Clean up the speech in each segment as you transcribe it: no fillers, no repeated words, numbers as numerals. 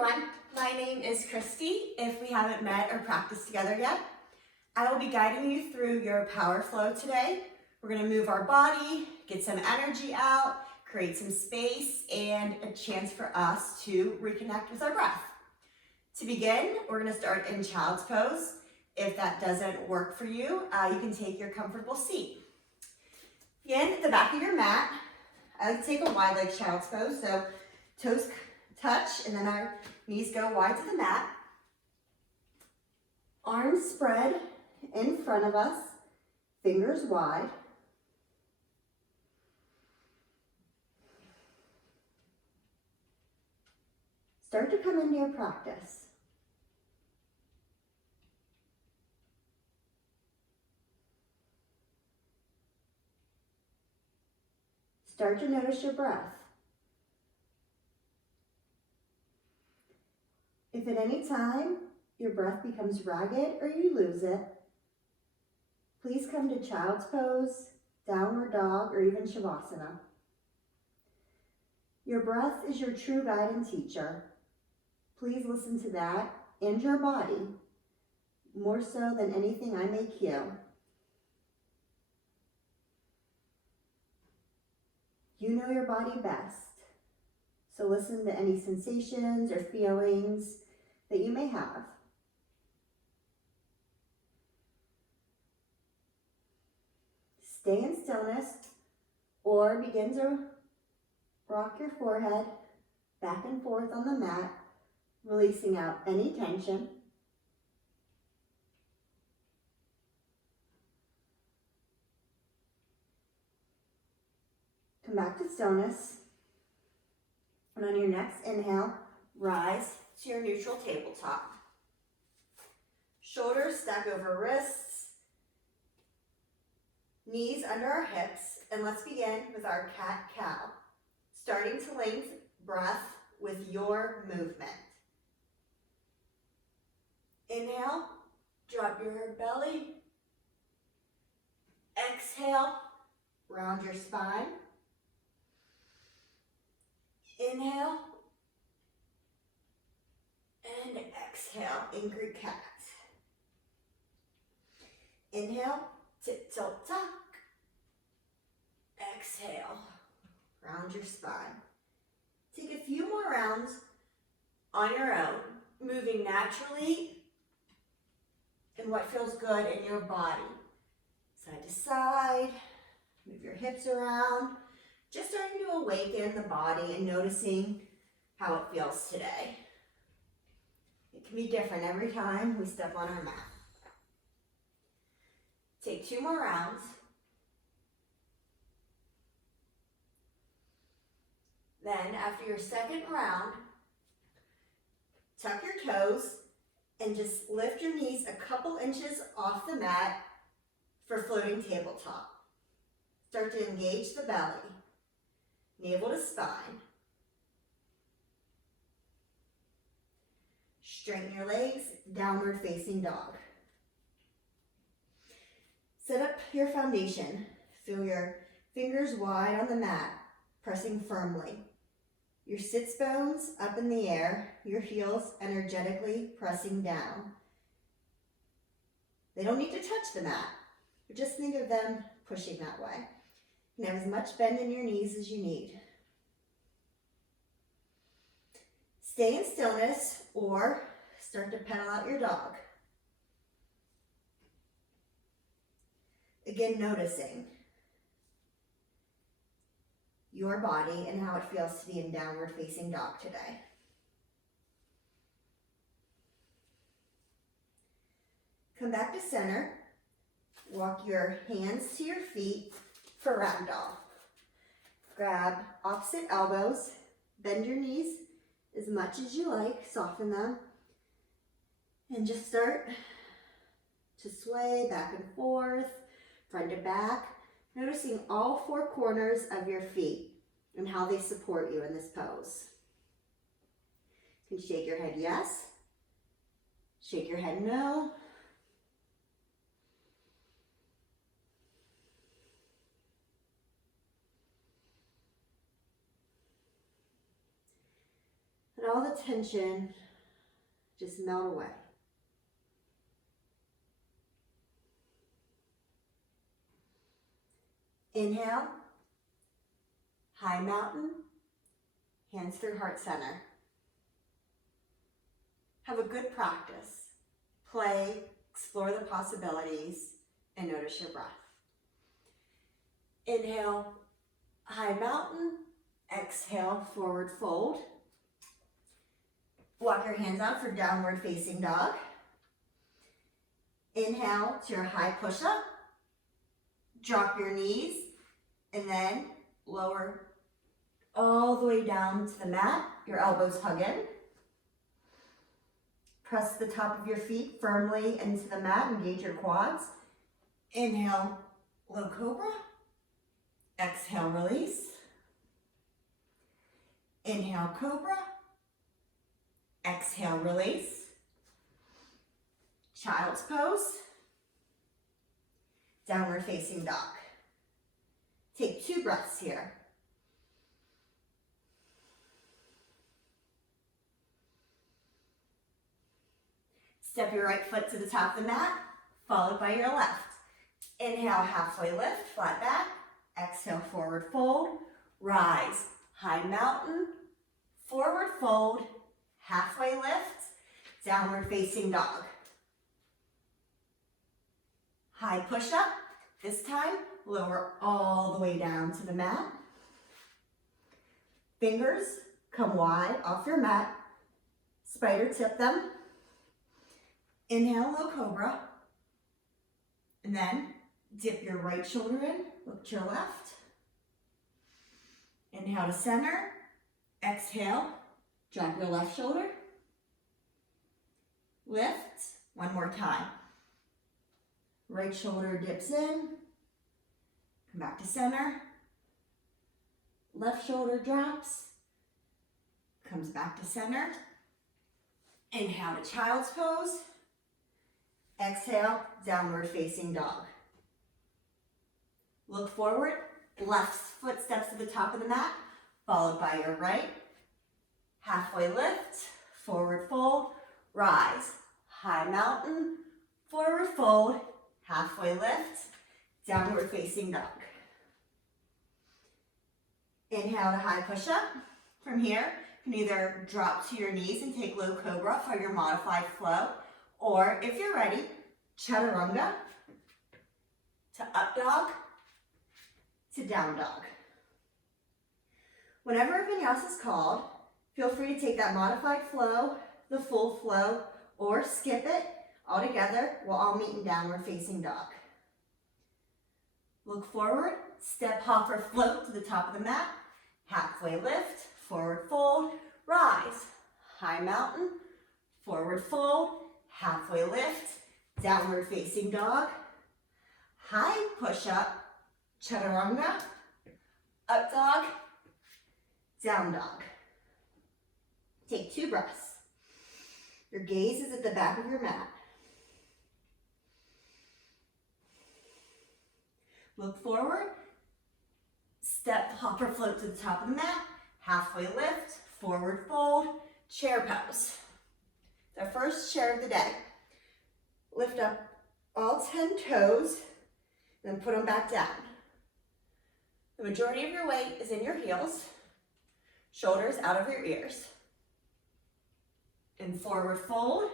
everyone, my name is Christy. If we haven't met or practiced together yet, I will be guiding you through your power flow today. We're going to move our body, get some energy out, create some space, and a chance for us to reconnect with our breath. To begin, we're going to start in child's pose. If that doesn't work for you, you can take your comfortable seat. Begin at the back of your mat. I like to take a wide leg child's pose, so toes touch and then our knees go wide to the mat. Arms spread in front of us, fingers wide. Start to come into your practice. Start to notice your breath. If at any time your breath becomes ragged or you lose it, please come to child's pose, downward dog, or even shavasana. Your breath is your true guide and teacher. Please listen to that and your body, more so than anything I may cue. You know your body best, so listen to any sensations or feelings that you may have. Stay in stillness or begin to rock your forehead back and forth on the mat, releasing out any tension. Come back to stillness. And on your next inhale, rise to your neutral tabletop. Shoulders stack over wrists, knees under our hips, and let's begin with our cat-cow. Starting to link breath with your movement. Inhale, drop your belly. Exhale, round your spine. Inhale, and exhale, angry cat. Inhale, tip, tilt, tuck. Exhale, round your spine. Take a few more rounds on your own, moving naturally in what feels good in your body. Side to side, move your hips around. Just starting to awaken the body and noticing how it feels today. It can be different every time we step on our mat. Take 2 more rounds. Then after your second round, tuck your toes and just lift your knees a couple inches off the mat for floating tabletop. Start to engage the belly. Navel to spine. Straighten your legs, downward facing dog. Set up your foundation. Feel your fingers wide on the mat, pressing firmly. Your sits bones up in the air, your heels energetically pressing down. They don't need to touch the mat, but just think of them pushing that way. You can have as much bend in your knees as you need. Stay in stillness or start to pedal out your dog. Again, noticing your body and how it feels to be in downward facing dog today. Come back to center. Walk your hands to your feet for ragdoll. Grab opposite elbows, bend your knees as much as you like, soften them, and just start to sway back and forth, front to back, noticing all 4 corners of your feet and how they support you in this pose. You can shake your head yes, shake your head no. And all the tension just melt away. Inhale, high mountain, hands through heart center. Have a good practice. Play, explore the possibilities, and notice your breath. Inhale, high mountain. Exhale, forward fold. Walk your hands out for downward facing dog. Inhale to your high push-up. Drop your knees and then lower all the way down to the mat. Your elbows hug in. Press the top of your feet firmly into the mat. Engage your quads. Inhale, low cobra. Exhale, release. Inhale, cobra. Exhale, release. Child's pose. Downward facing dog. Take 2 breaths here. Step your right foot to the top of the mat, followed by your left. Inhale, halfway lift, flat back. Exhale, forward fold. Rise, high mountain, forward fold, halfway lift, downward facing dog. High push up. This time, lower all the way down to the mat. Fingers come wide off your mat. Spider tip them. Inhale, low cobra. And then dip your right shoulder in, look to your left. Inhale to center. Exhale, drop your left shoulder. Lift, one more time. Right shoulder dips in. Come back to center. Left shoulder drops. Comes back to center. Inhale to child's pose. Exhale, downward facing dog. Look forward. Left foot steps to the top of the mat, followed by your right. Halfway lift, forward fold, rise. High mountain, forward fold, halfway lift, downward facing dog. Inhale to high push-up. From here, you can either drop to your knees and take low cobra for your modified flow, or if you're ready, chaturanga to up dog to down dog. Whenever a vinyasa is called, feel free to take that modified flow, the full flow, or skip it altogether. We'll all meet in downward facing dog. Look forward, step, hop, or float to the top of the mat. Halfway lift, forward fold, rise. High mountain, forward fold, halfway lift, downward facing dog. High push-up, chaturanga, up dog, down dog. Take 2 breaths. Your gaze is at the back of your mat. Look forward. Step, hop, or float to the top of the mat. Halfway lift, forward fold, chair pose. The first chair of the day. Lift up all 10 toes, then put them back down. The majority of your weight is in your heels, shoulders out of your ears. And forward fold,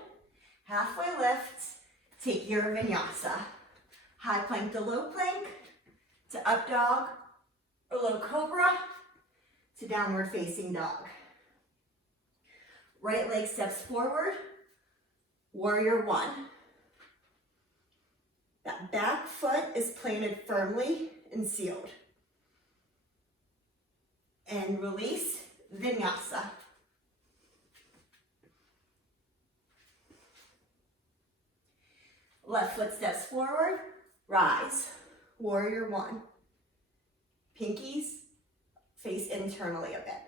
halfway lift, take your vinyasa. High plank to low plank, to up dog, or low cobra, to downward facing dog. Right leg steps forward, warrior 1. That back foot is planted firmly and sealed. And release, vinyasa. Left foot steps forward, rise, warrior 1. Pinkies face internally a bit.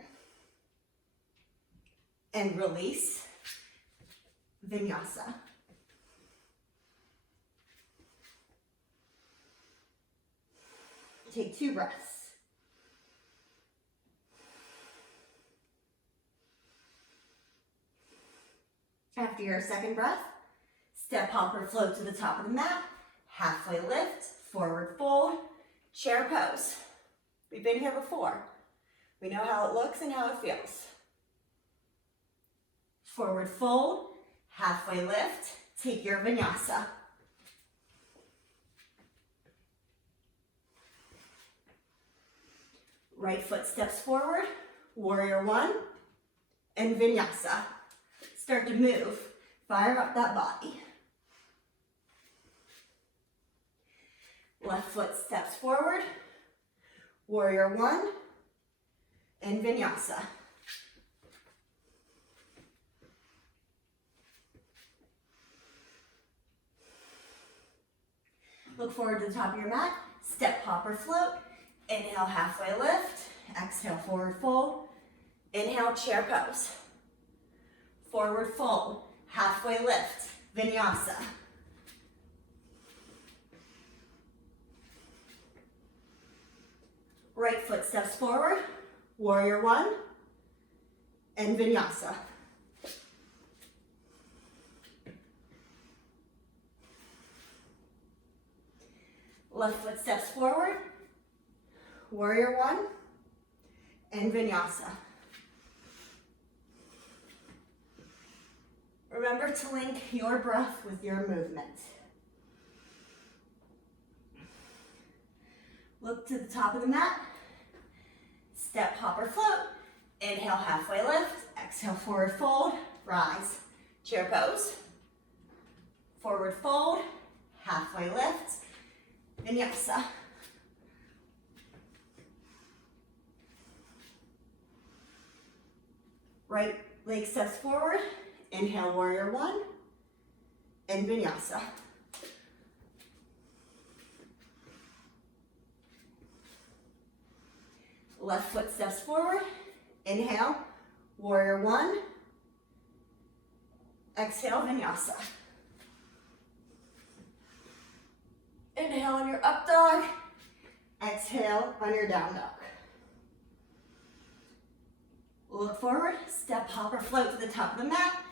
And release, vinyasa. Take 2 breaths. After your second breath, step, hop, or float to the top of the mat, halfway lift, forward fold, chair pose. We've been here before. We know how it looks and how it feels. Forward fold, halfway lift, take your vinyasa. Right foot steps forward, warrior one, and vinyasa. Start to move, fire up that body. Left foot steps forward, warrior one, and vinyasa. Look forward to the top of your mat, step, hop, or float. Inhale, halfway lift. Exhale, forward fold. Inhale, chair pose. Forward fold, halfway lift, vinyasa. Right foot steps forward, warrior one, and vinyasa. Left foot steps forward, warrior one, and vinyasa. Remember to link your breath with your movement. Look to the top of the mat, step, hop, or float. Inhale, halfway lift. Exhale, forward fold, rise. Chair pose. Forward fold, halfway lift, vinyasa. Right leg steps forward. Inhale, warrior one, and vinyasa. Left foot steps forward. Inhale, warrior one. Exhale, vinyasa. Inhale on your up dog. Exhale on your down dog. Look forward, step, hop, or float to the top of the mat.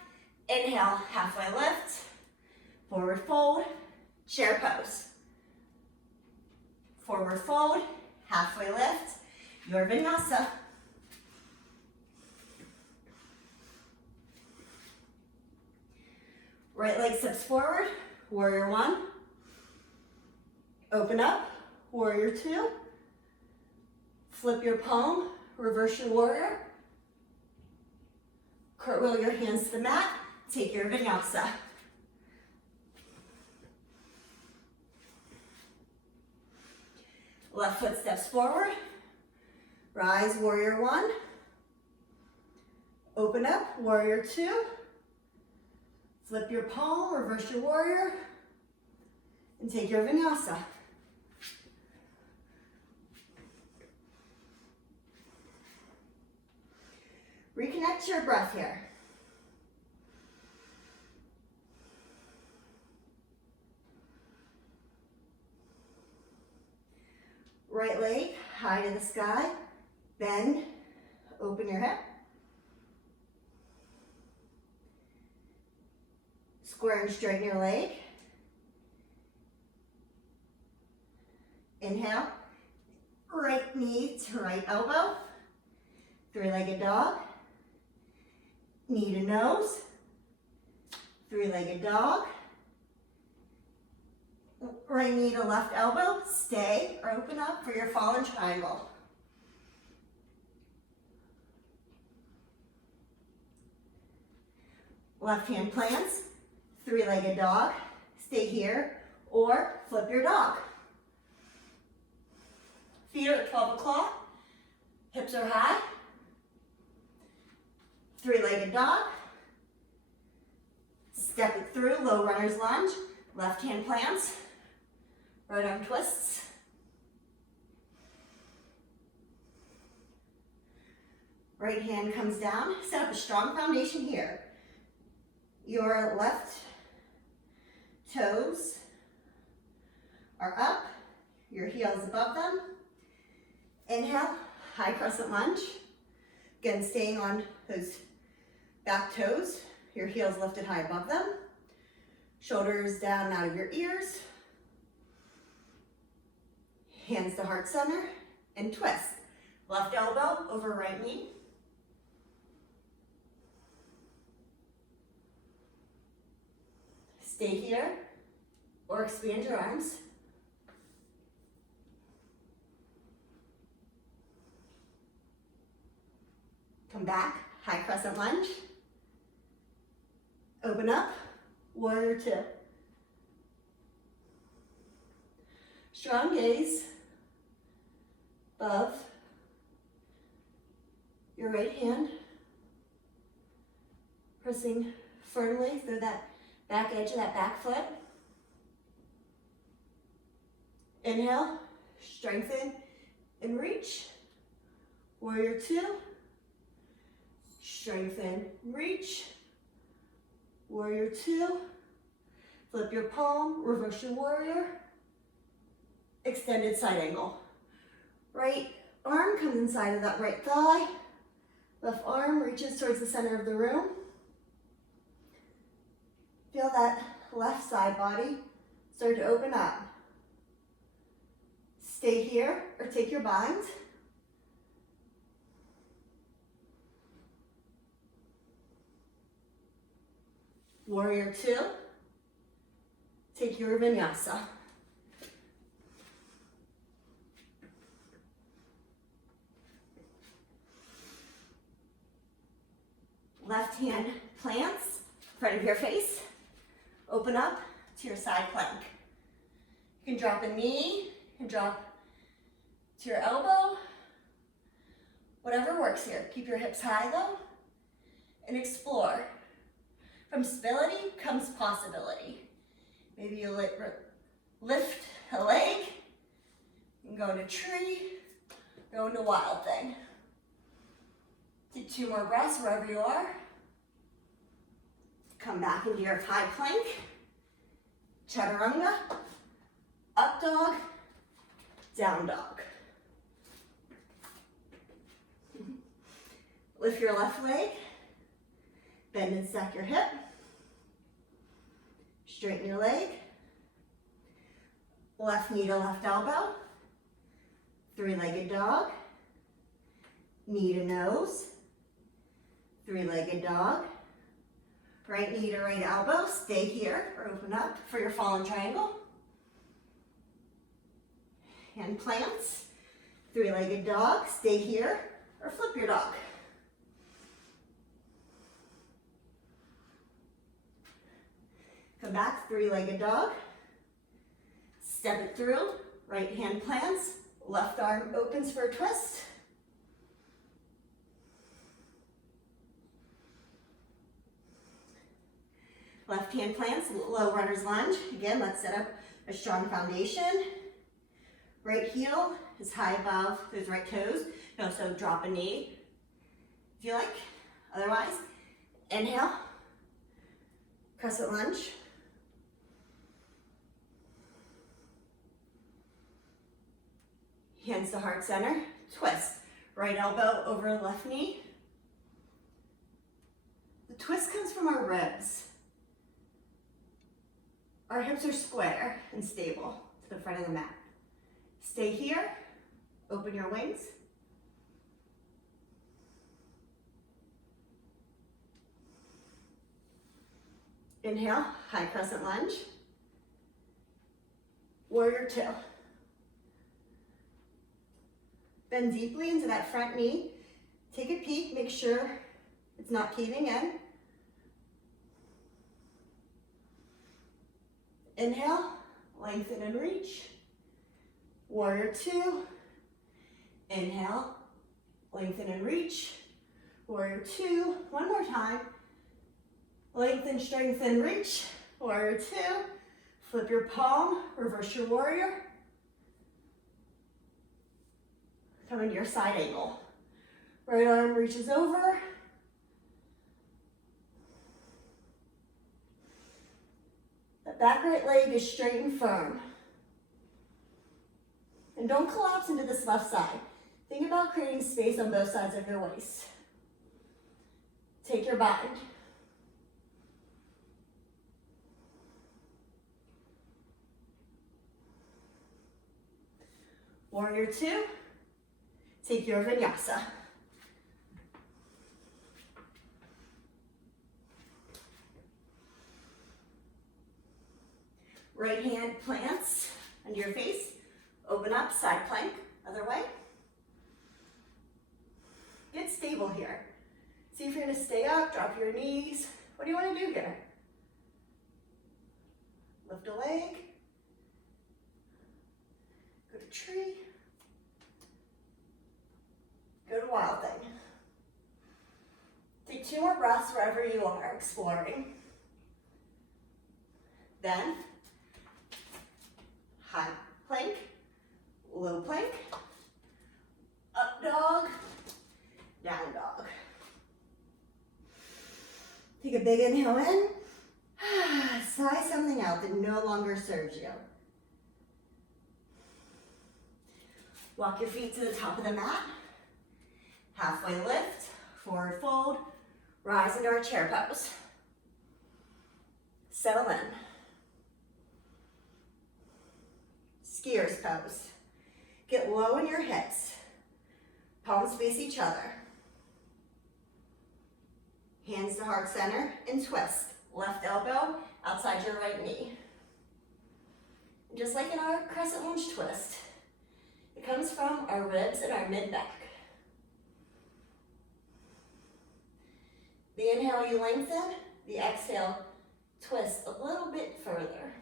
Inhale, halfway lift, forward fold, chair pose. Forward fold, halfway lift, your vinyasa. Right leg steps forward, warrior one. Open up, warrior two. Flip your palm, reverse your warrior. Cartwheel your hands to the mat, take your vinyasa. Left foot steps forward, rise, warrior one. Open up, warrior two. Flip your palm, reverse your warrior, and take your vinyasa. Reconnect to your breath here. Right leg high to the sky, bend, open your hip. Square and straighten your leg. Inhale, right knee to right elbow, three-legged dog. Knee to nose, three-legged dog. Right knee to left elbow, stay or open up for your fallen triangle. Left hand plants, three-legged dog, stay here or flip your dog. Feet are at 12 o'clock, hips are high. Three-legged dog. Step it through, low runner's lunge. Left hand plants. Right arm twists. Right hand comes down. Set up a strong foundation here. Your left toes are up. Your heels above them. Inhale, high crescent lunge. Again, staying on those back toes, your heels lifted high above them. Shoulders down out of your ears. Hands to heart center and twist. Left elbow over right knee. Stay here or expand your arms. Come back, high crescent lunge. Open up, warrior two. Strong gaze above your right hand, pressing firmly through that back edge of that back foot. Inhale, strengthen and reach. Warrior two. Strengthen, reach. Warrior two. Flip your palm, reverse your warrior. Extended side angle. Right arm comes inside of that right thigh. Left arm reaches towards the center of the room. Feel that left side body start to open up. Stay here or take your bind. Warrior two. Take your vinyasa. Left hand plants in front of your face. Open up to your side plank. You can drop a knee and drop to your elbow. Whatever works here. Keep your hips high though and explore. From stability comes possibility. Maybe you lift a leg, you can go into tree, go into wild thing. Take 2 more breaths wherever you are. Come back into your high plank, chaturanga, up dog, down dog. Lift your left leg, bend and stack your hip, straighten your leg, left knee to left elbow, 3-legged dog, knee to nose, 3-legged dog, right knee to right elbow, stay here or open up for your fallen triangle. Hand plants, 3-legged dog, stay here or flip your dog. Come back, 3-legged dog. Step it through, right hand plants, left arm opens for a twist. Left hand plants, low runner's lunge. Again, let's set up a strong foundation. Right heel is high above those right toes. You can also drop a knee if you like. Otherwise, inhale, crescent lunge. Hands to heart center, twist. Right elbow over left knee. The twist comes from our ribs. Our hips are square and stable to the front of the mat. Stay here, open your wings. Inhale, high crescent lunge. Warrior two. Bend deeply into that front knee. Take a peek, make sure it's not caving in. Inhale, lengthen and reach. Warrior two. Inhale, lengthen and reach. Warrior two. One more time. Lengthen, strengthen, reach. Warrior two. Flip your palm, reverse your warrior. Come into your side angle. Right arm reaches over. The back right leg is straight and firm. And don't collapse into this left side. Think about creating space on both sides of your waist. Take your bind. Warrior two, take your vinyasa. Right hand plants under your face. Open up, side plank, other way. Get stable here. See if you're gonna stay up, drop your knees. What do you wanna do here? Lift a leg. Go to tree. Go to wild thing. Take 2 more breaths wherever you are exploring. Then, high plank, low plank, up dog, down dog. Take a big inhale in. Sigh something out that no longer serves you. Walk your feet to the top of the mat. Halfway lift, forward fold, rise into our chair pose. Settle in. Skiers pose. Get low in your hips. Palms face each other. Hands to heart center and twist. Left elbow outside your right knee. Just like in our crescent lunge twist, it comes from our ribs and our mid-back. The inhale, you lengthen. The exhale, twist a little bit further.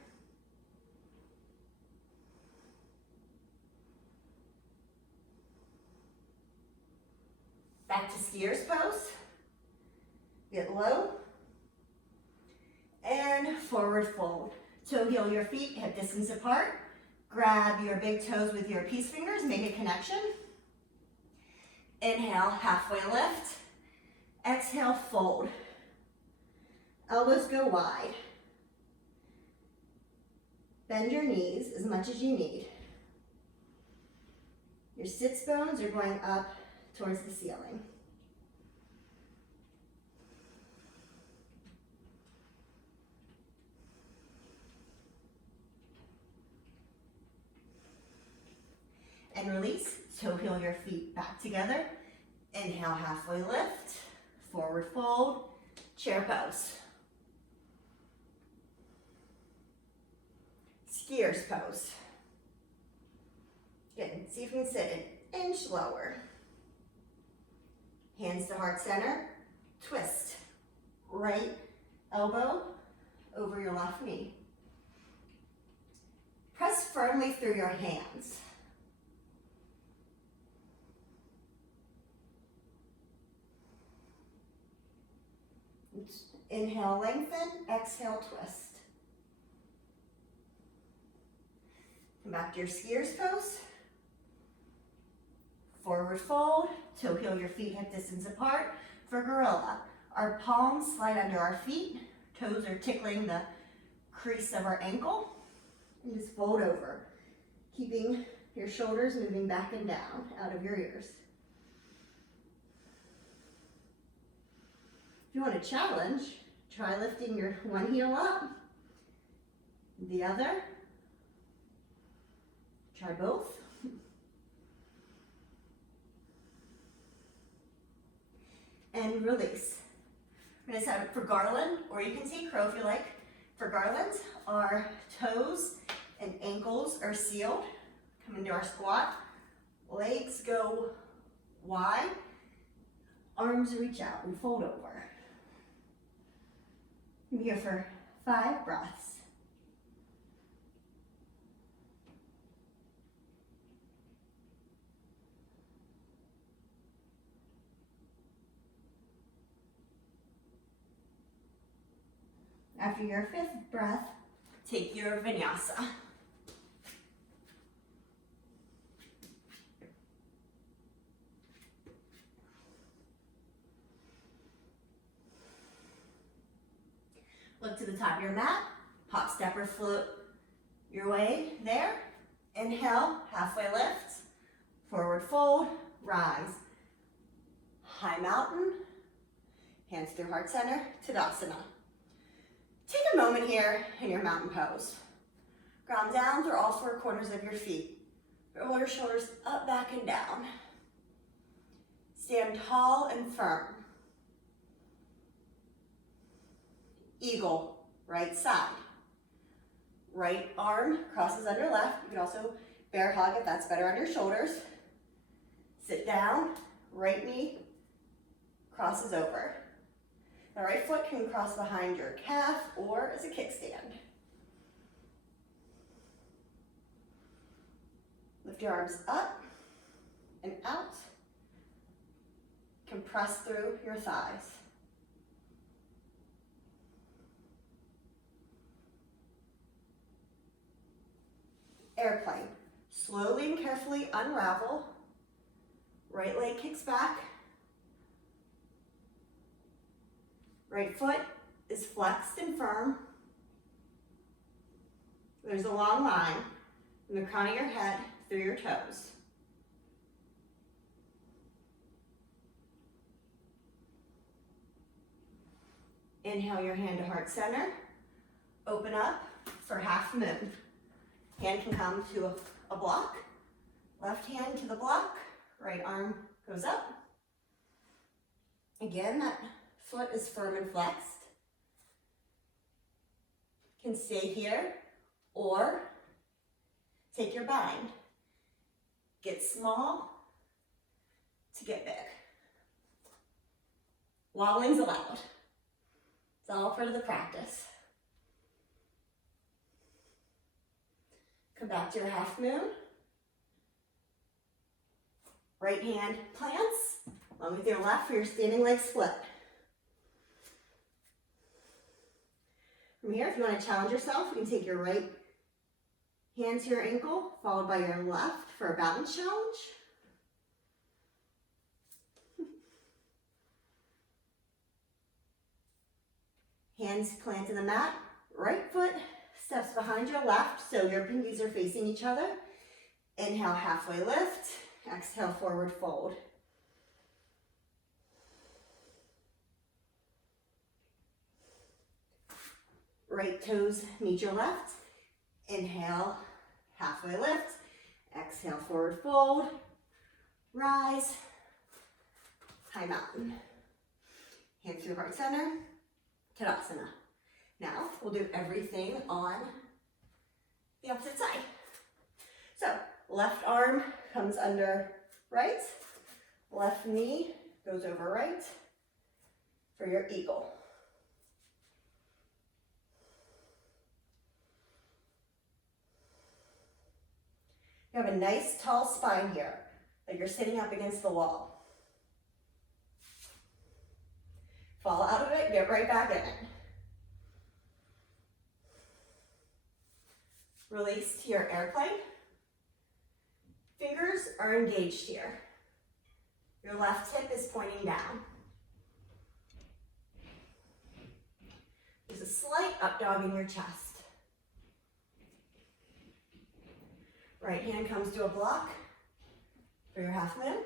Back to skiers pose. Get low. And forward fold. Toe heel your feet, hip distance apart. Grab your big toes with your peace fingers, make a connection. Inhale, halfway lift. Exhale, fold. Elbows go wide. Bend your knees as much as you need. Your sits bones are going up towards the ceiling. And release, toe heel your feet back together. Inhale, halfway lift, forward fold, chair pose. Skiers pose. Good, see if you can sit an inch lower. Hands to heart center, twist. Right elbow over your left knee. Press firmly through your hands. Inhale, lengthen, exhale, twist. Come back to your skiers pose. Forward fold, toe heel your feet hip distance apart for gorilla. Our palms slide under our feet, toes are tickling the crease of our ankle, and just fold over, keeping your shoulders moving back and down out of your ears. If you want to challenge, try lifting your one heel up, the other. Try both. And release. We're going to set up for garland, or you can take crow if you like. For garland, our toes and ankles are sealed. Come into our squat. Legs go wide. Arms reach out and fold over. I'm here for 5 breaths. After your 5th breath, take your vinyasa. Look to the top of your mat, pop, step, or float your way there. Inhale, halfway lift, forward fold, rise. High mountain, hands through heart center, Tadasana. Take a moment here in your mountain pose. Ground down through all 4 corners of your feet. Roll your shoulders up, back, and down. Stand tall and firm. Eagle, right side. Right arm crosses under left. You can also bear hug if that's better on your shoulders. Sit down, right knee crosses over. The right foot can cross behind your calf or as a kickstand. Lift your arms up and out. Compress through your thighs. Airplane. Slowly and carefully unravel. Right leg kicks back. Right foot is flexed and firm. There's a long line from the crown of your head through your toes. Inhale your hand to heart center. Open up for half moon. Hand can come to a block. Left hand to the block. Right arm goes up. Again, that foot is firm and flexed. You can stay here or take your bind. Get small to get big. Wobbling's allowed. It's all part of the practice. Come back to your half moon. Right hand plants, along with your left for your standing leg split. From here, if you want to challenge yourself, you can take your right hand to your ankle, followed by your left for a balance challenge. Hands plant in the mat, right foot steps behind your left, so your pinkies are facing each other. Inhale, halfway lift. Exhale, forward fold. Right toes meet your left. Inhale, halfway lift. Exhale, forward fold. Rise. High mountain. Hands through heart center. Tadasana. Now, we'll do everything on the opposite side. So, left arm comes under right. Left knee goes over right for your eagle. You have a nice tall spine here, like you're sitting up against the wall. Fall out of it, get right back in it. Release to your airplane. Fingers are engaged here. Your left hip is pointing down. There's a slight up dog in your chest. Right hand comes to a block for your half moon.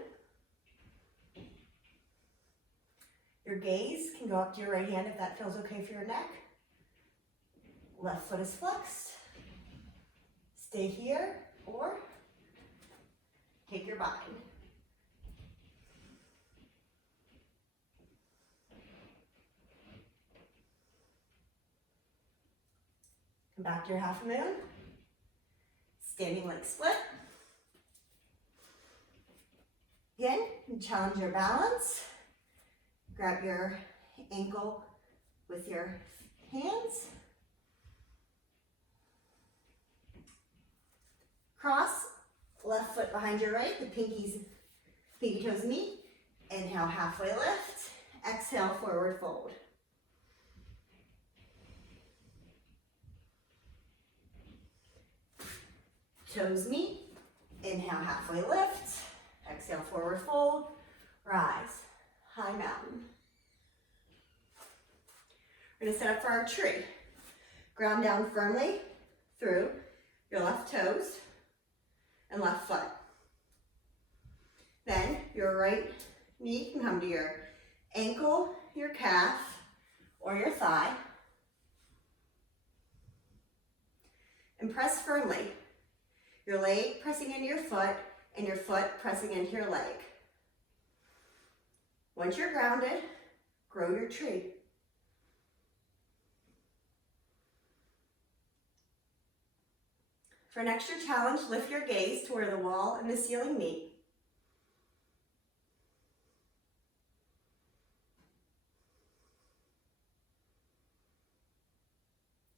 Your gaze can go up to your right hand if that feels okay for your neck. Left foot is flexed. Stay here or take your bind. Come back to your half moon. Standing leg split. Again, you challenge your balance. Grab your ankle with your hands. Cross, left foot behind your right, the pinky toes meet. Inhale, halfway lift. Exhale, forward fold. Toes meet. Inhale, halfway lift. Exhale, forward fold. Rise. High mountain. We're going to set up for our tree. Ground down firmly through your left toes and left foot. Then your right knee can come to your ankle, your calf, or your thigh. And press firmly. Your leg pressing into your foot and your foot pressing into your leg. Once you're grounded, grow your tree. For an extra challenge, lift your gaze to where the wall and the ceiling meet.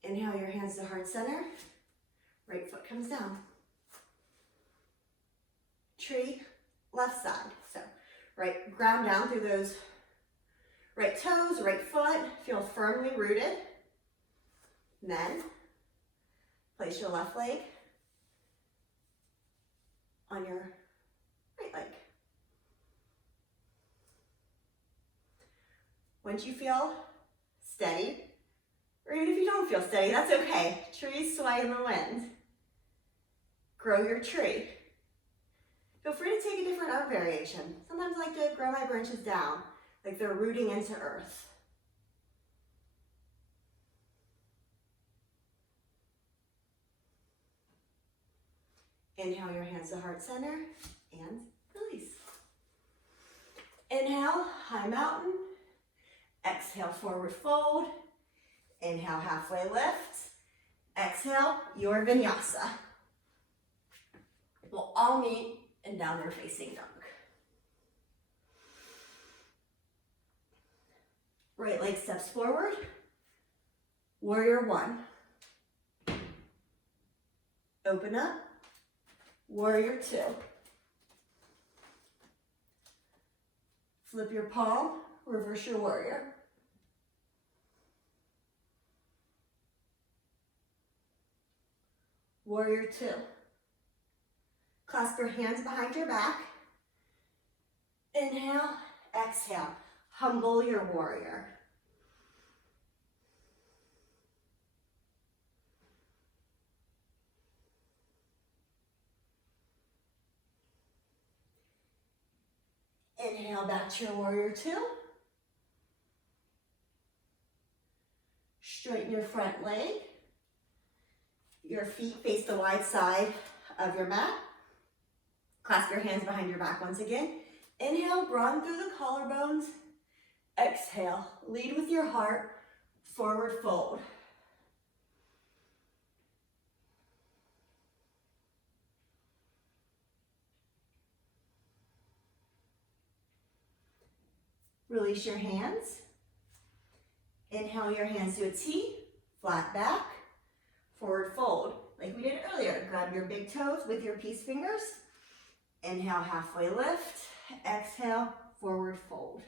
Inhale your hands to heart center. Right foot comes down. Tree, left side. So right, ground down through those right toes, right foot. Feel firmly rooted. Then place your left leg on your right leg. Once you feel steady, or even if you don't feel steady, that's okay. Trees sway in the wind. Grow your tree. Feel free to take a different arm variation. Sometimes I like to grow my branches down, like they're rooting into earth. Inhale your hands to heart center and release. Inhale, high mountain. Exhale, forward fold. Inhale, halfway lift. Exhale, your vinyasa. We'll all meet in downward facing dog. Right leg steps forward. Warrior one. Open up. Warrior two. Flip your palm, reverse your warrior. Warrior two. Clasp your hands behind your back. Inhale, exhale. Humble your warrior. Inhale back to your warrior two. Straighten your front leg. Your feet face the wide side of your mat. Clasp your hands behind your back once again. Inhale, broaden through the collarbones. Exhale, lead with your heart, forward fold. Release your hands. Inhale your hands to a T, flat back, forward fold. Like we did earlier, grab your big toes with your peace fingers. Inhale, halfway lift. Exhale, forward fold.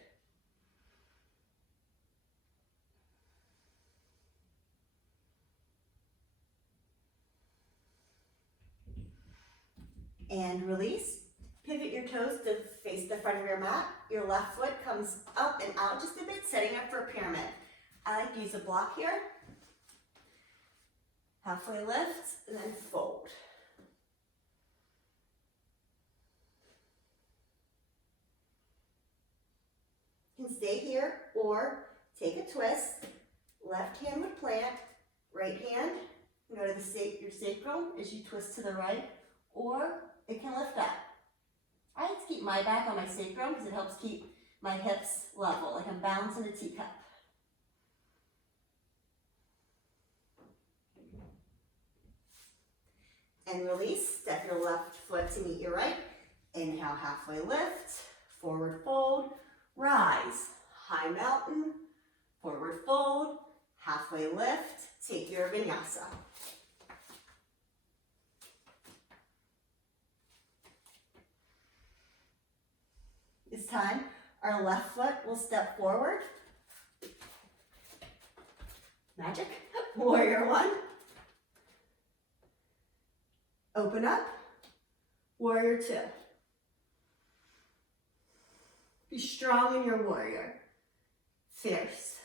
And release. Pivot your toes to face the front of your mat. Your left foot comes up and out just a bit, setting up for a pyramid. I like to use a block here. Halfway lift, and then fold. You can stay here or take a twist. Left hand would plant, right hand go to your sacrum as you twist to the right, or it can lift up. I like to keep my back on my sacrum because it helps keep my hips level, like I'm balancing a teacup. And release, step your left foot to meet your right. Inhale, halfway lift, forward fold, rise, high mountain, forward fold, halfway lift, take your vinyasa. This time, our left foot will step forward. Magic. Warrior one. Open up. Warrior two. Be strong in your warrior. Fierce.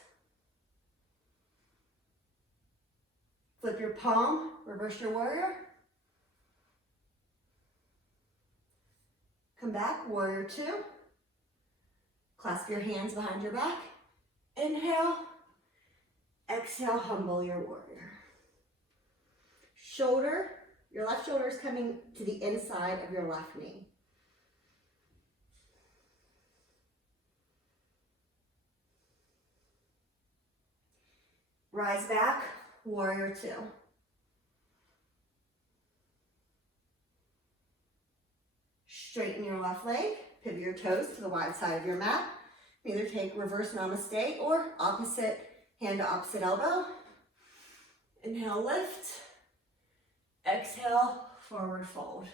Flip your palm, reverse your warrior. Come back, warrior two. Clasp your hands behind your back. Inhale. Exhale, humble your warrior. Shoulder Your left shoulder is coming to the inside of your left knee. Rise back, warrior two. Straighten your left leg, pivot your toes to the wide side of your mat. Either take reverse namaste or opposite hand to opposite elbow. Inhale, lift. Exhale, forward fold.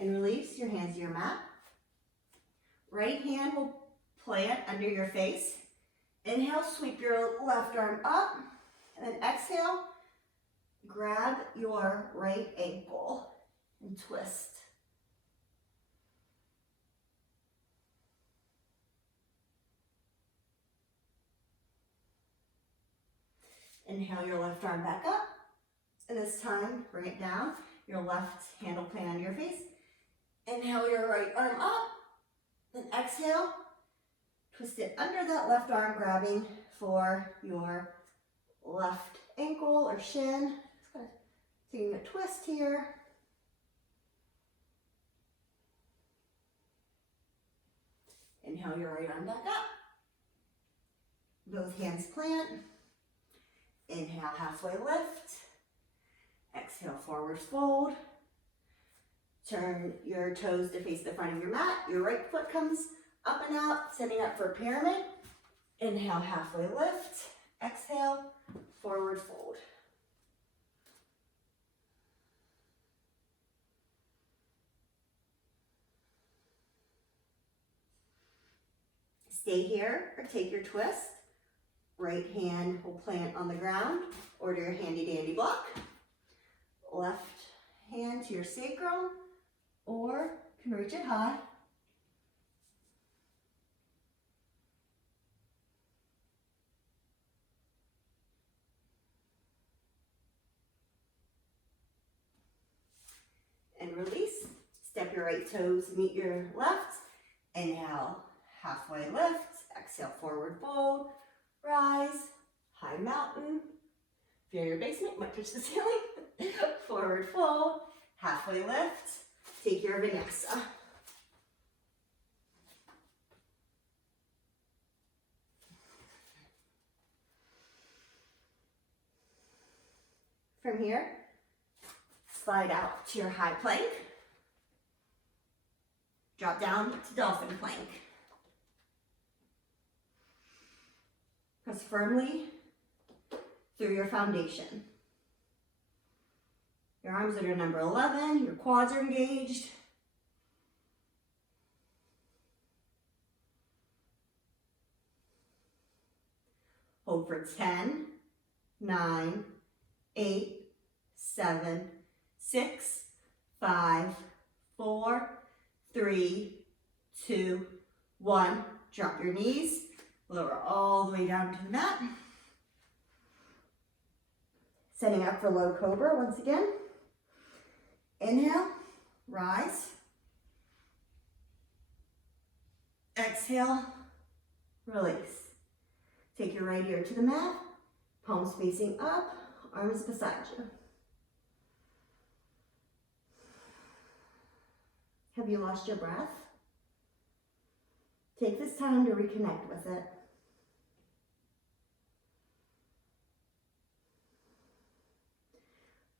And release your hands to your mat. Right hand will plant under your face. Inhale, sweep your left arm up. And then exhale, grab your right ankle and twist. Inhale your left arm back up. And this time, bring it down. Your left hand will plant under your face. Inhale your right arm up. Then exhale, twist it under that left arm, grabbing for your left ankle or shin. Just kind of taking a twist here. Inhale your right arm back up. Both hands plant. Inhale, halfway lift. Exhale, forward fold. Turn your toes to face the front of your mat. Your right foot comes up and out, setting up for a pyramid. Inhale, halfway lift. Exhale, forward fold. Stay here or take your twist. Right hand will plant on the ground or to your handy dandy block. Left hand to your sacrum, or you can reach it high. And release. Step your right toes, meet your left. Inhale, halfway lift. Exhale, forward fold. Rise, high mountain. If you're in your basement, you might touch the ceiling. Forward fold, halfway lift. Take your vinyasa. From here, slide out to your high plank. Drop down to dolphin plank. Press firmly through your foundation. Your arms are at number 11, your quads are engaged. Hold for 10, 9, 8, 7, 6, 5, 4, 3, 2, 1. Drop your knees. Lower all the way down to the mat. Setting up for low cobra once again. Inhale, rise. Exhale, release. Take your right ear to the mat, palms facing up, arms beside you. Have you lost your breath? Take this time to reconnect with it.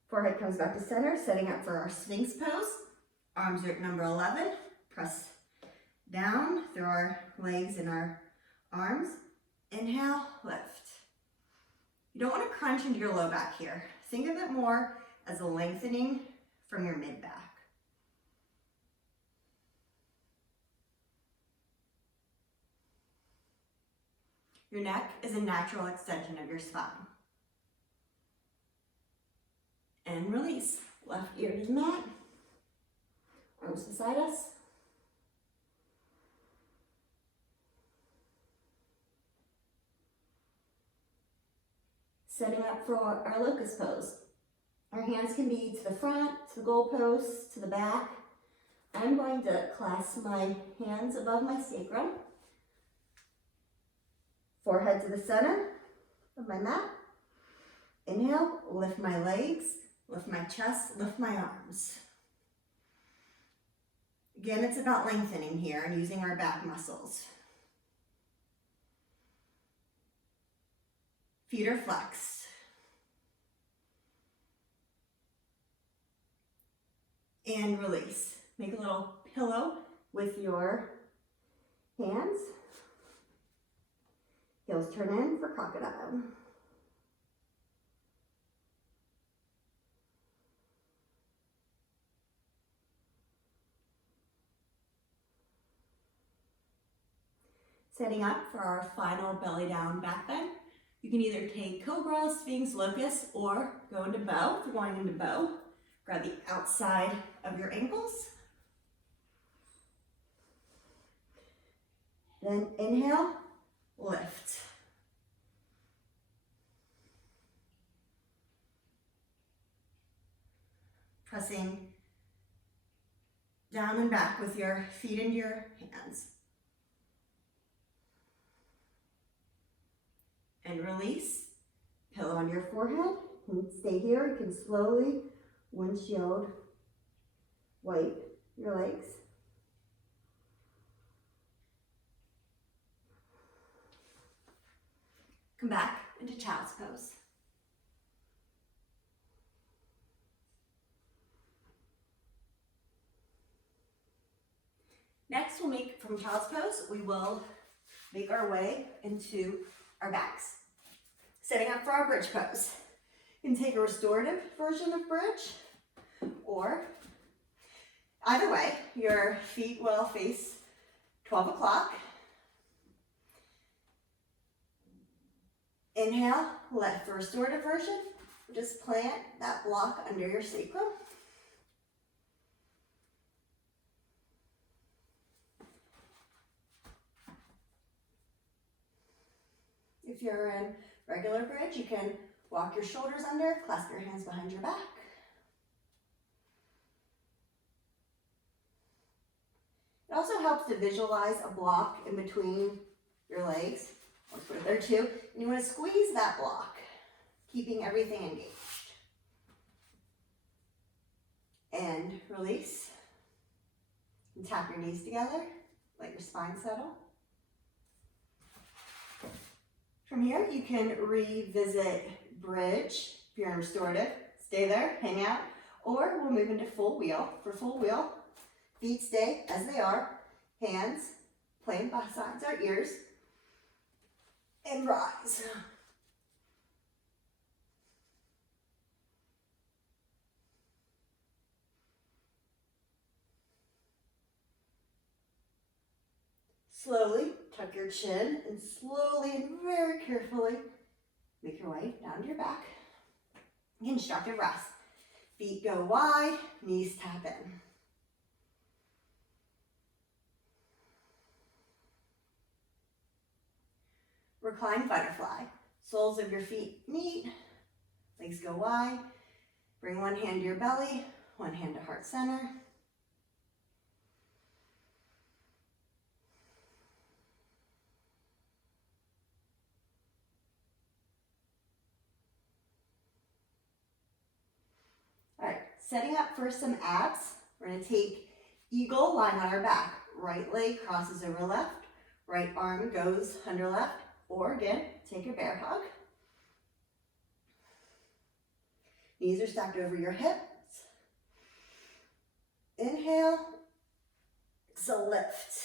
Forehead comes back to center, setting up for our Sphinx pose. Arms are at number 11. Press down through our legs and our arms. Inhale, lift. You don't want to crunch into your low back here. Think of it more as a lengthening from your mid back. Your neck is a natural extension of your spine. And release. Left ear to the mat. Arms beside us. Setting up for our locust pose. Our hands can be to the front, to the goalpost, to the back. I'm going to clasp my hands above my sacrum, Forehead to the center of my mat. Inhale, lift my legs, lift my chest, lift my arms. Again, it's about lengthening here and using our back muscles. Feet are flexed. And release. Make a little pillow with your hands. Heels turn in for crocodile. Setting up for our final belly down back bend. You can either take Cobra, Sphinx, Locust, or go into bow. If you're going into bow, grab the outside of your ankles. Then inhale, lift. Pressing down and back with your feet into your hands. And release. Pillow on your forehead. And stay here. You can slowly windshield wipe your legs. Come back into child's pose. Next, from child's pose, we will make our way into our backs. Setting up for our bridge pose. You can take a restorative version of bridge, or either way, your feet will face 12 o'clock. Inhale, lift for restorative version. Just plant that block under your sacrum. If you're in regular bridge, you can walk your shoulders under, clasp your hands behind your back. It also helps to visualize a block in between your legs. Or put it there too. And you want to squeeze that block, keeping everything engaged. And release. And tap your knees together. Let your spine settle. From here, you can revisit bridge. If you're in restorative, stay there, hang out. Or we'll move into full wheel. For full wheel, feet stay as they are. Hands playing besides our ears. And rise. Slowly tuck your chin and slowly and very carefully make your way down to your back. Constructive rest. Feet go wide, knees tap in. Recline butterfly. Soles of your feet meet, legs go wide. Bring one hand to your belly, one hand to heart center. All right, setting up for some abs. We're gonna take eagle, lying on our back. Right leg crosses over left, right arm goes under left. Or again, take a bear hug. Knees are stacked over your hips. Inhale, exhale, lift.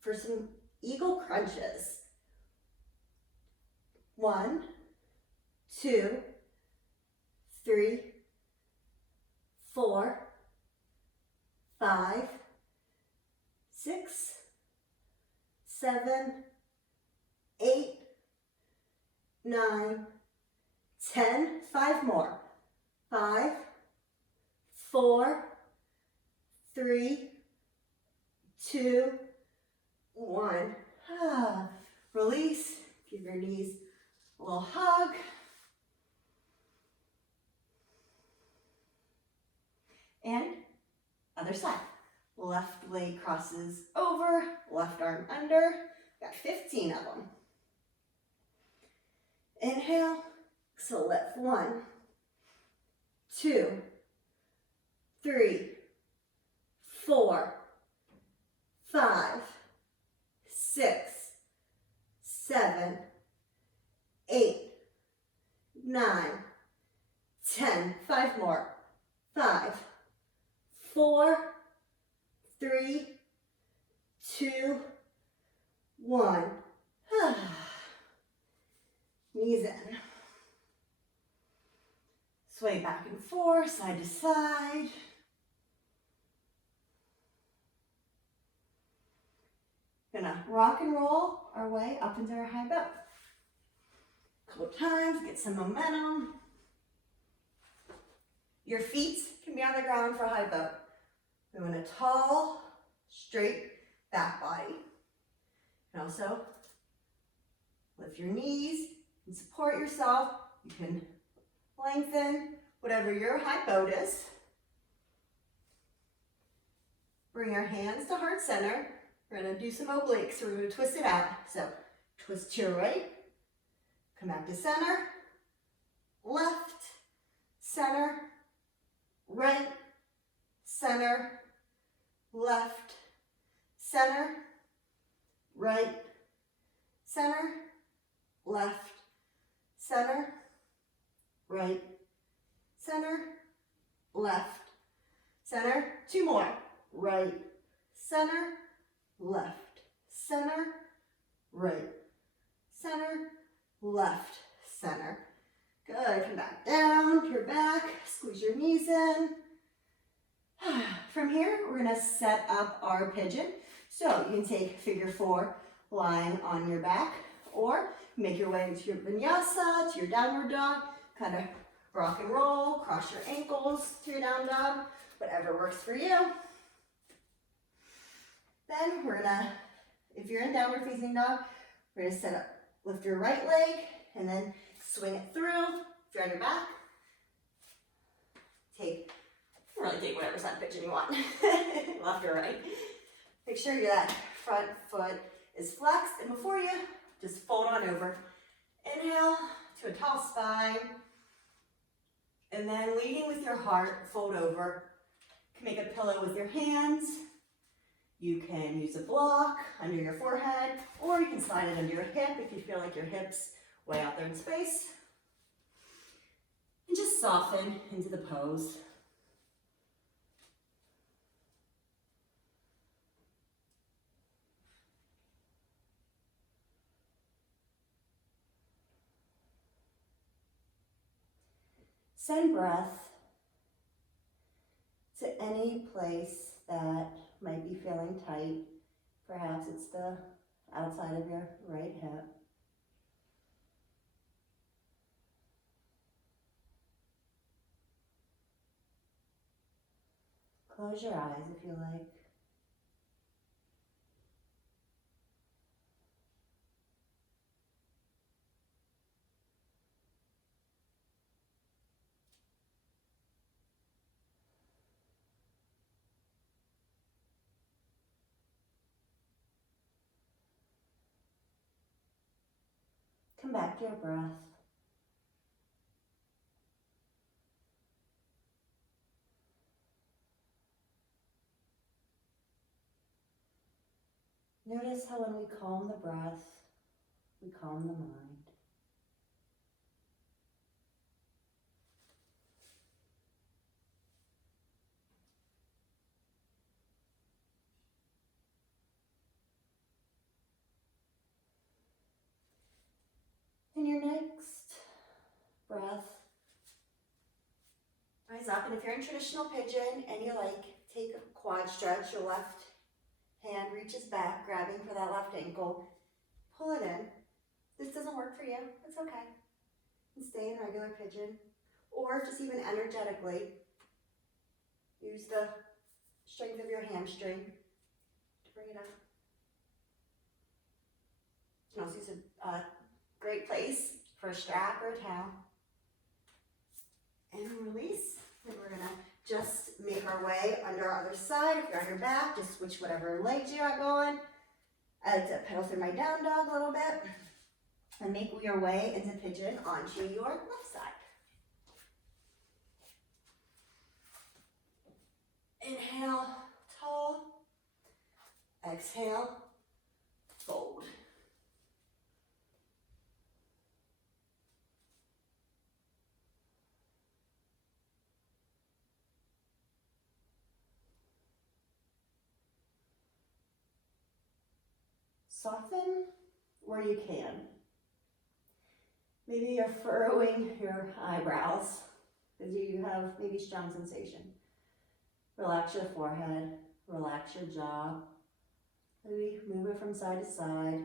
For some eagle crunches. 1, 2, 3, 4, 5, 6, 7, 8, 9, 10. 5 more. 5, 4, 3, 2, 1. Release. Give your knees a little hug. And other side. Left leg crosses over, left arm under. Got 15 of them. Inhale, so lift. 1, 2, 3, 4, 5, 6, 7, 8, 9, 10. 5 more. 5, 4, 3, 2, 1. Knees in. Sway back and forth, side to side. Gonna rock and roll our way up into our high boat. A couple times, get some momentum. Your feet can be on the ground for a high boat. We want a tall, straight back body. And also lift your knees and support yourself. You can lengthen whatever your high boat is. Bring your hands to heart center. We're going to do some obliques, so we're going to twist it out. So twist to your right, come back to center, left, center, right, center, left, center, right, center, left, center, right, center, left, center. 2 more. Right, center, left, center, right, center, left, center. Good. Come back down to your back. Squeeze your knees in. From here, we're going to set up our pigeon. So you can take figure 4 lying on your back, or make your way into your vinyasa, to your downward dog. Kind of rock and roll, cross your ankles to your down dog, whatever works for you. Then we're gonna, if you're in downward facing dog, we're gonna set up, lift your right leg, and then swing it through. If you're on your back, take whatever side pigeon you want, left or right. Make sure that front foot is flexed, and before you, just fold on over. Inhale to a tall spine, and then leading with your heart, fold over. You can make a pillow with your hands. You can use a block under your forehead, or you can slide it under your hip if you feel like your hip's way out there in space. And just soften into the pose. Send breath to any place that might be feeling tight. Perhaps it's the outside of your right hip. Close your eyes if you like. Come back to your breath. Notice how when we calm the breath, we calm the mind. In your next breath, rise up, and if you're in traditional pigeon and you take a quad stretch, your left hand reaches back, grabbing for that left ankle, pull it in. This doesn't work for you, it's okay. And stay in regular pigeon, or just even energetically, use the strength of your hamstring to bring it up. You can also use a great place for a strap or a towel. And release. And we're gonna just make our our way under our other side. If you're on your back, just switch whatever legs you got going. I like to pedal through my down dog a little bit and make your way into pigeon onto your left side. Inhale, tall. Exhale, fold. Soften where you can. Maybe you're furrowing your eyebrows because you have maybe strong sensation. Relax your forehead, relax your jaw. Maybe move it from side to side.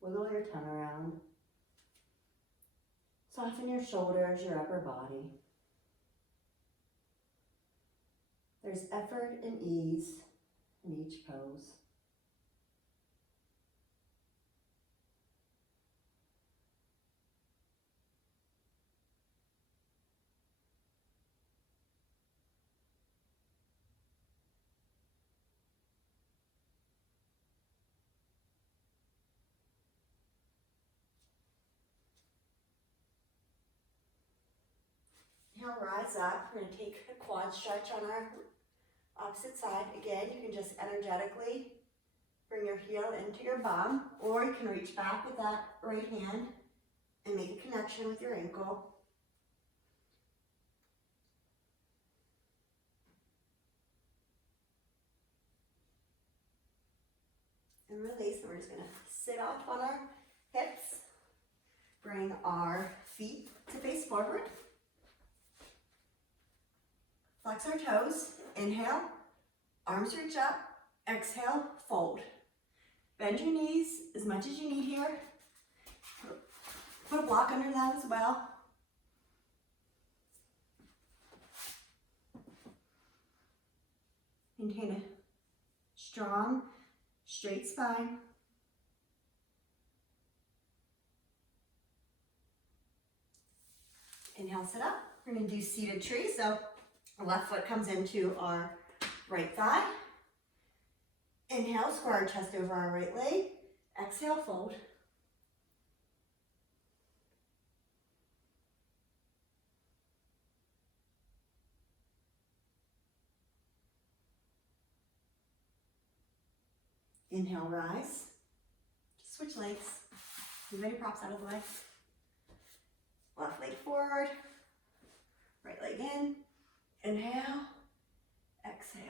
Wiggle your tongue around. Soften your shoulders, your upper body. There's effort and ease in each pose. Now rise up. We're going to take a quad stretch on our opposite side. Again, you can just energetically bring your heel into your bum, or you can reach back with that right hand and make a connection with your ankle. And release. And we're just going to sit off on our hips. Bring our feet to face forward. Flex our toes. Inhale, arms reach up. Exhale, fold. Bend your knees as much as you need here. Put a block under that as well. Maintain a strong, straight spine. Inhale, sit up. We're going to do seated tree. So our left foot comes into our right thigh. Inhale, square our chest over our right leg. Exhale, fold. Inhale, rise. Just switch legs. Move any props out of the way. Left leg forward. Right leg in. Inhale. Exhale.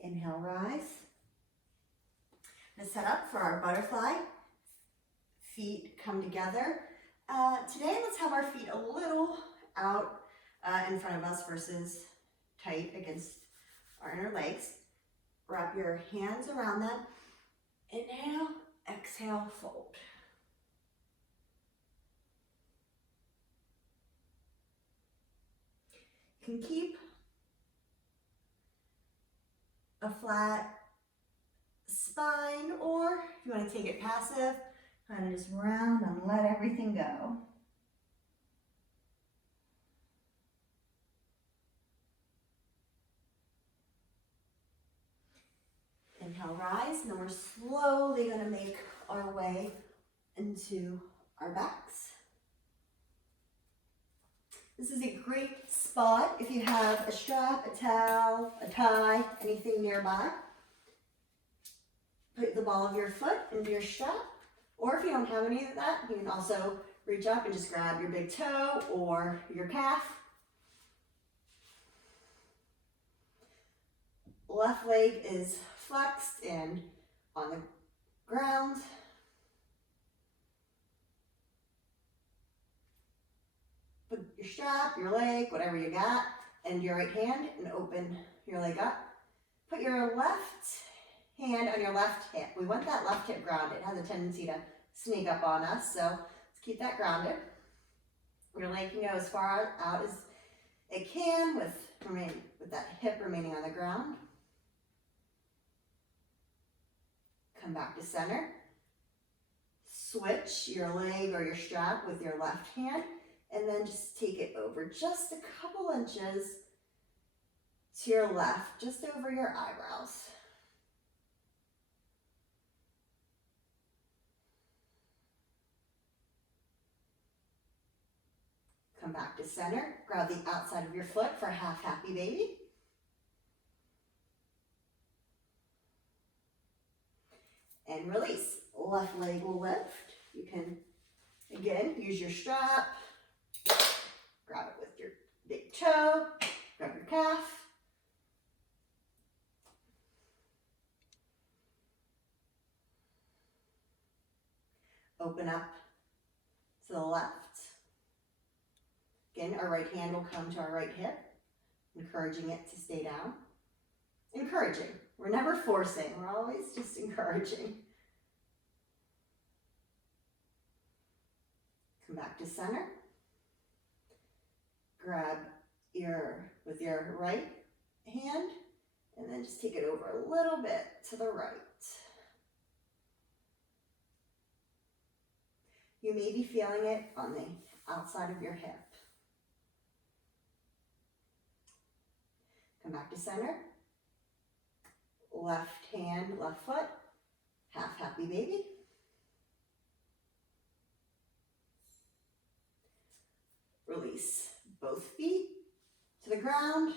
Inhale, rise. Let's set up for our butterfly. Feet come together. Today, let's have our feet a little out in front of us versus tight against our inner legs. Wrap your hands around them. Inhale, exhale, fold. You can keep a flat spine, or if you want to take it passive, kind of just round and let everything go. Inhale, rise, and then we're slowly going to make our way into our backs. This is a great spot if you have a strap, a towel, a tie, anything nearby. Put the ball of your foot into your strap, or if you don't have any of that, you can also reach up and just grab your big toe or your calf. Left leg is flexed and on the ground. Put your strap, your leg, whatever you got, and your right hand and open your leg up. Put your left hand on your left hip. We want that left hip grounded. It has a tendency to sneak up on us, so let's keep that grounded. Your leg can go as far out as it can with that hip remaining on the ground. Come back to center. Switch your leg or your strap with your left hand, and then just take it over just a couple inches to your left, just over your eyebrows. Come back to center. Grab the outside of your foot for half happy baby. And release. Left leg will lift. You can, again, use your strap. Grab it with your big toe. Grab your calf. Open up to the left. Again, our right hand will come to our right hip, encouraging it to stay down. Encouraging. We're never forcing. We're always just encouraging. Come back to center. Grab with your right hand, and then just take it over a little bit to the right. You may be feeling it on the outside of your hip. Come back to center. Left hand, left foot, half happy baby. Release both feet to the ground.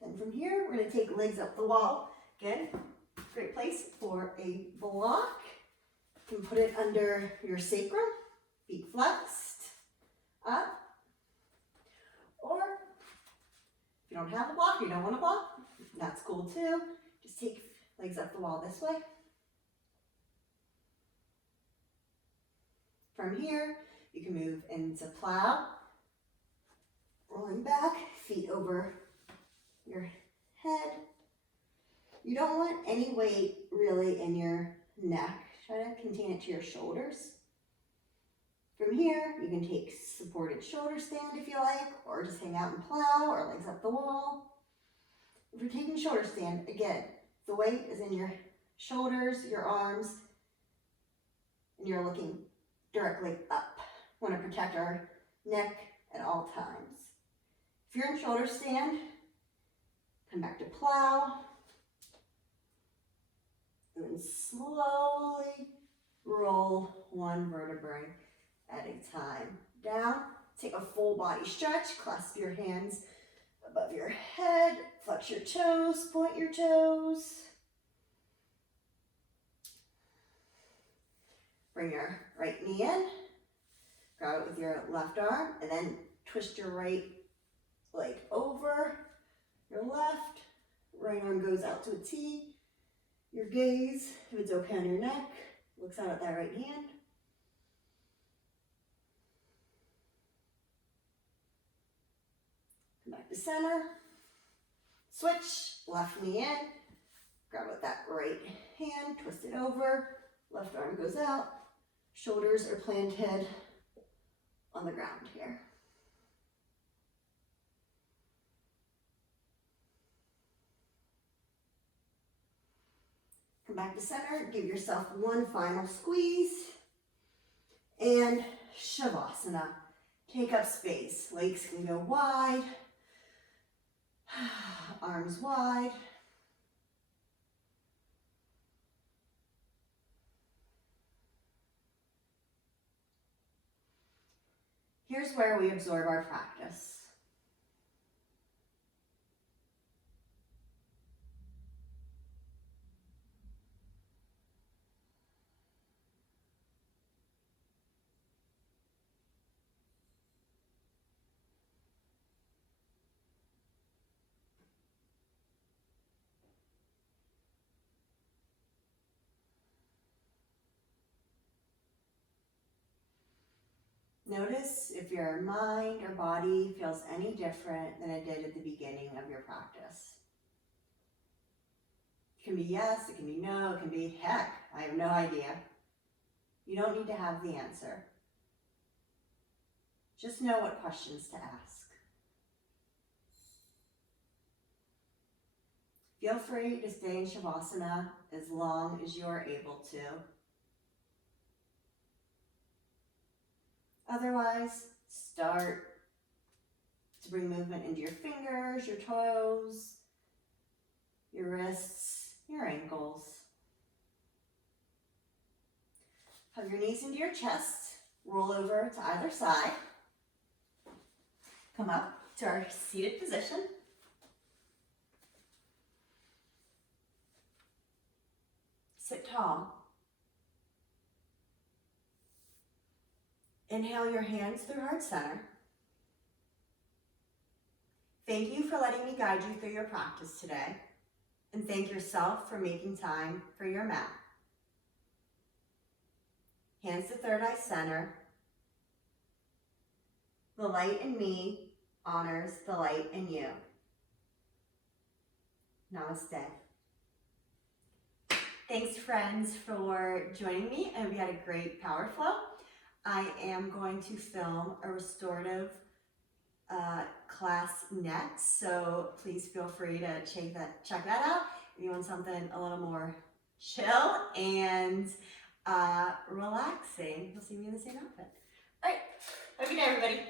Then from here, we're going to take legs up the wall. Again, great place for a block. You can put it under your sacrum, feet flexed, up. Or if you don't have a block, you don't want a block, that's cool too. Just take legs up the wall this way. From here, you can move into plow. Rolling back, feet over your head. You don't want any weight really in your neck. Try to contain it to your shoulders. From here, you can take supported shoulder stand if you like, or just hang out and plow, or legs up the wall. If you're taking shoulder stand, again, the weight is in your shoulders, your arms, and you're looking directly up. We want to protect our neck at all times. If you're in shoulder stand, come back to plow, and then slowly roll one vertebrae at a time down. Take a full body stretch, clasp your hands above your head, flex your toes, point your toes. Bring your right knee in, grab it with your left arm, and then twist your right leg over your left. Right arm goes out to a T. Your gaze, if it's okay on your neck, looks out at that right hand. Come back to center. Switch, left knee in. Grab with that right hand, twist it over. Left arm goes out. Shoulders are planted on the ground here. Come back to center, give yourself one final squeeze, and Shavasana. Take up space. Legs can go wide, arms wide. Here's where we absorb our practice. Notice if your mind or body feels any different than it did at the beginning of your practice. It can be yes, it can be no, it can be heck, I have no idea. You don't need to have the answer. Just know what questions to ask. Feel free to stay in Shavasana as long as you're able to. Otherwise, start to bring movement into your fingers, your toes, your wrists, your ankles. Hug your knees into your chest, roll over to either side. Come up to our seated position. Sit tall. Inhale your hands through heart center. Thank you for letting me guide you through your practice today, and thank yourself for making time for your mat. Hands to third eye center. The light in me honors the light in you. Namaste. Thanks, friends, for joining me, and we had a great power flow. I am going to film a restorative class next, so please feel free to check that out if you want something a little more chill and relaxing. You'll see me in the same outfit. All right, have a good day, everybody.